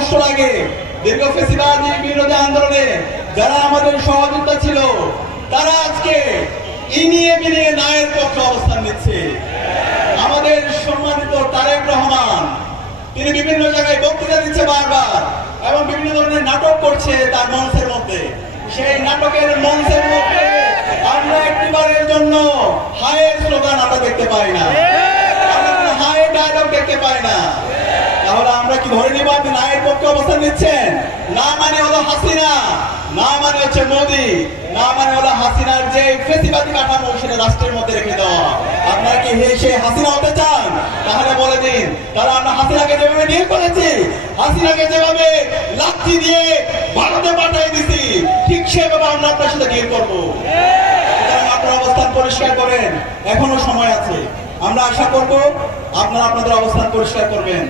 কষ্ট লাগে। দীর্ঘ ফ্যাসিবাদী বিরোধী আন্দোলনে যারা আমাদের সহযোগিতা ছিল তারা আজকে ইনিয়ে বিনিয়ে ন্যায়ের পক্ষে অবস্থান নিচ্ছে। আমাদের সম্মানিত তারেক রহমান তিনি বিভিন্ন জায়গায় বক্তৃতা দিচ্ছে বারবার এবং বিভিন্ন ধরনের নাটক করছে তার মঞ্চের মধ্যে। সেই নাটকের মঞ্চের মধ্যে আমরা একটিবারের জন্য হায়ের স্লোগান আমরা দেখতে পাই না, আমরা হায়ের ডায়লগ দেখতে পাই না। তাহলে আমরা কি ধরে নিব আপনি ন্যায়ের পক্ষে অবস্থান নিচ্ছেন? না মানে হলো হাসিনা, না মানে হচ্ছে মোদি, না মানে হলো হাসিনার যে ফ্যাসিবাদী কাঠামো সেটা রাষ্ট্রের মধ্যে রেখে দেওয়া। আপনারা কি সে হাসিনা হতে চান? তাহলে বলে দিন। তাহলে আমরা হাসিনাকে যেভাবে ডিল করেছি, হাসিনাকে যেভাবে লাঠি দিয়ে ভারতে পাঠিয়ে দিছি, ঠিক সেভাবে আমরা আপনার সাথে ডিল করবো। আপনার অবস্থান পরিষ্কার করেন, এখনো সময় আছে। আমরা আশা করব আপনারা আপনাদের অবস্থান পরিষ্কার করবেন।